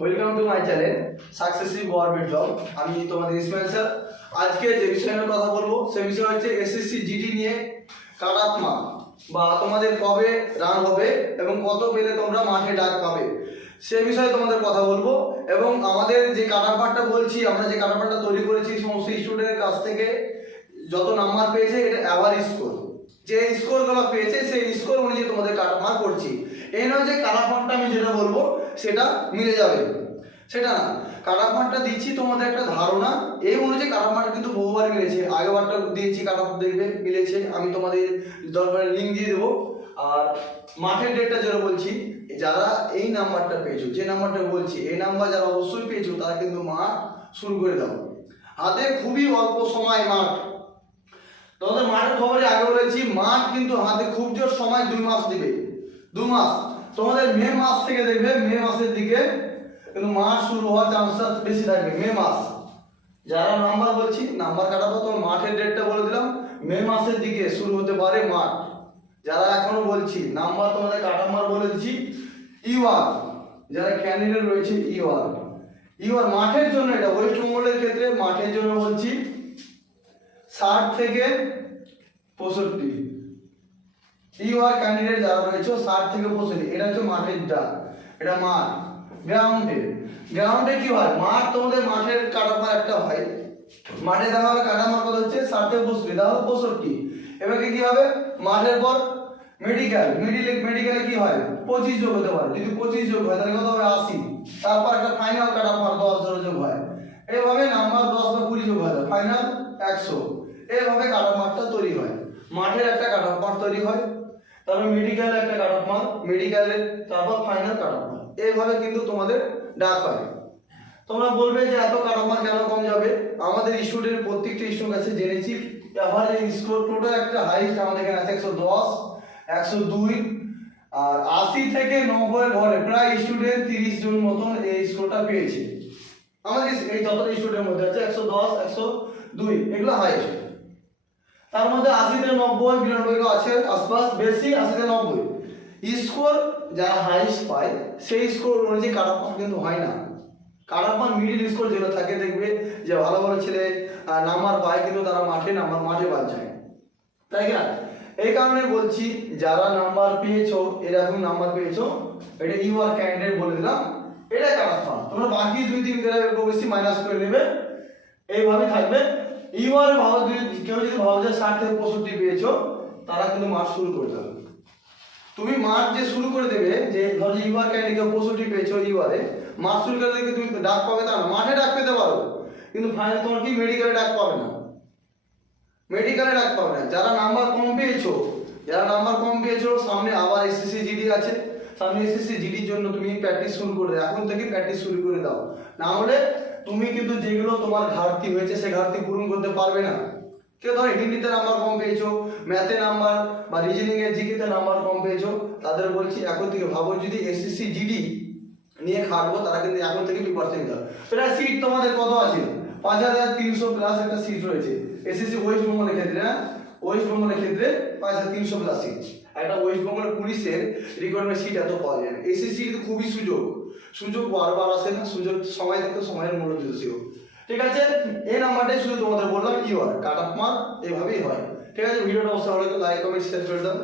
Welcome to my channel successive government job. আমি তোমাদের Ismail sir. আজকে যে বিষয় নিয়ে কথা বলবো সেই বিষয় হচ্ছে এসএসসি জিডি নিয়ে কাট অফ মার্ক বা তোমাদের কবে রান হবে এবং কত পেলে তোমরা মাঠে ডাক পাবে সেই বিষয়ে তোমাদের কথা বলবো। এবং আমাদের যে কাট অফ মার্কটা বলছি, আমরা যে কাট অফ মার্কটা তৈরি করেছি সমস্ত স্টুডেন্টের কাছ থেকে যত নাম্বার পেয়েছে এটা অ্যাভারেজ স্কোর, যে স্কোরগুলো পেয়েছে সেই স্কোর অনুযায়ী তোমাদের কাট অফ মার্ক করছি। এই নয় যে কাট অফ মার্কটা আমি যেটা বলবো সেটা মিলে যাবে, সেটা না। কাট অফ মার্কটা দিচ্ছি তোমাদের একটা ধারণা, এই অনুযায়ী কাট অফ মার্ক কিন্তু বহুবার মিলেছে। আগেরবারটা দিয়েছি কাট অফ দেখবে মিলেছে, আমি তোমাদের দরকার লিঙ্ক দিয়ে দেবো। আর মাঠের ডেটটা যেটা বলছি, যারা এই নাম্বারটা পেয়েছো, যে নাম্বারটা বলছি এই নাম্বার যারা অবশ্যই পেয়েছো তারা কিন্তু মাঠ শুরু করে দাও। হাতে খুবই অল্প সময় মাঠ, তোমাদের মাঠের খবরে আগে বলেছি মাঠ কিন্তু হাতে খুব জোর সময় 2 মাস দিবে। 2 মাস তোমাদের মে মাস থেকে দেখবে, মে মাসের দিকে কিন্তু মাঠ শুরু হওয়ার চান্সটা বেশি থাকবে। মে মাস যারা নাম্বার বলছি নাম্বার কাটাবো, তোমার মাঠের ডেটটা বলে দিলাম, মে মাসের দিকে শুরু হতে পারে মাঠ। যারা এখনো বলছি নাম্বার তোমাদের কাটামার বলে দিচ্ছি, ইউআর যারা ক্যান্ডিডেট রয়েছে ইউআর মাঠের জন্য, এটা ওয়েস্ট বেঙ্গলের ক্ষেত্রে মাঠের জন্য বলছি 60 থেকে 65। ইউআর ক্যান্ডিডেট যারা রয়েছে 60 থেকে 65, এটা হচ্ছে মাঠের ডাক, এটা মাঠ। গ্রাউন্ডে কি হয়, মাঠ তোমাদের মাঠের কাটামার একটা হয়, মাঠে দেখা হবে কাটামার কত হচ্ছে 60 থেকে 65, দেখা হবে 65। এবারে কি হবে মাঠের পর মেডিকেলে কি হয় 25 যোগ হতে পারে, যদি 25 যোগ হয় তাহলে কত হবে 80। তারপর একটা ফাইনাল কাটামার 10 ধরে যোগ হয়, এইভাবে নাম্বার 10 বা 20 যোগ হয় ফাইনাল 100। এইভাবে কাটামারটা তৈরি হয়, মাঠের একটা কাটামার তৈরি হয়, তারপর মেডিকেলে একটা কাটামার, মেডিকেলের তারপর ফাইনাল কাটামার, এইভাবে কিন্তু তোমাদের ডাক হয়। তোমরা বলবে যে এত কাটামার কেন কম যাবে? আমাদের স্টুডেন্ট প্রত্যেকটা স্টুডেন্ট কাছে জেনেছি এভারেজ স্কোর টোটাল একটা হাইস্ট আমাদের এখানে আছে 110, 102 আর 80 থেকে 90 এর ঘরে প্রায় স্টুডেন্ট 30 জন মতন এই স্কোরটা পেয়েছে। আমাদের এই যত স্টুডেন্টের মধ্যে আছে 110, 102 এগুলো হাইস্ট। তার মধ্যে 80 থেকে 90, 92 আছে আশপাশ, বেশি 80 থেকে 90 স্কোর যারা হাইস্ট পায় সেই স্কোর অনুযায়ী কাট অফ কিন্তু হয় না। কাট অফ মিডিল স্কোর যেটা থাকে দেখবে যে ভালো ভালো ছেলে নাম্বার পায় কিন্তু তারা মাঠে বাদ যায়, তাই না? এই কারণে বলছি যারা নাম্বার পেয়েছো, এরকম নাম্বার পেয়েছো, এটা ইউআর ক্যান্ডিডেট বলে দিলাম, এটা কাট অফ। তোমরা বাকি 2-3 গ্রেড বেশি মাইনাস করে নেবে, এইভাবে থাকবে। ইউআর কেউ যদি ভাবো যে 60 থেকে 65 পেয়েছো, তারা কিন্তু মাঠ শুরু করে দেবে। তুমি মাঠ যে শুরু করে দেবে, যে ধরো ইউআর ক্যান্ডিডেট 65 পেয়েছো, ইউআরে মাঠ শুরু করে দিলে তুমি ডাক পাবে, তা না, মাঠে ডাক পেতে পারো কিন্তু ফাইনাল তোমার কি মেডিকেলে ডাক পাবে না, মেডিকেলে ডাক পাবে না। যারা নাম্বার কম পেয়েছো, সামনে আবার এসএসসি জিডি আছে, সামনে এসএসসি জিডির জন্য তুমি প্র্যাকটিস শুরু করে দাও, এখন থেকে প্র্যাকটিস শুরু করে দাও, না হলে তুমি কিন্তু যেগুলো তোমার ঘাটতি হয়েছে সেই ঘাটতি পূরণ করতে পারবে না। কেউ ধরো হিন্দিতে নাম্বার কম পেয়েছো, ম্যাথে নাম্বার বা রিজনিং এর জিকেতে নাম্বার কম পেয়েছো, তাদের বলছি এখন থেকে ভাবো যদি এসএসসি জিডি নিয়ে খাটবো, তারা কিন্তু এখন থেকে প্রিপারেশন দাও। প্রায় সিট তোমাদের কত আছে? 5300 প্লাস একটা সিট রয়েছে এসএসসি ওয়েস্ট বেঙ্গলের ক্ষেত্রে, না ওয়েস্ট বেঙ্গলের ক্ষেত্রে 5300 প্লাস সিট। একটা ওয়েস্ট বেঙ্গল পুলিশের রিকোয়ারমেন্ট সিট এত পাওয়া যায় না। এসএসসি খুবই সুযোগ বারবার আসে না, সুযোগ সময় থাকতে সময়ের মূল্য দিতেছিল। ঠিক আছে, এই নাম্বারটাই শুধু তোমাদের বললাম ইউআর কাট অফ মার্ক এইভাবেই হয়। ঠিক আছে, ভিডিওটা অবশ্যই ভালো লাগে, লাইক কমেন্ট শেয়ার করে দাও।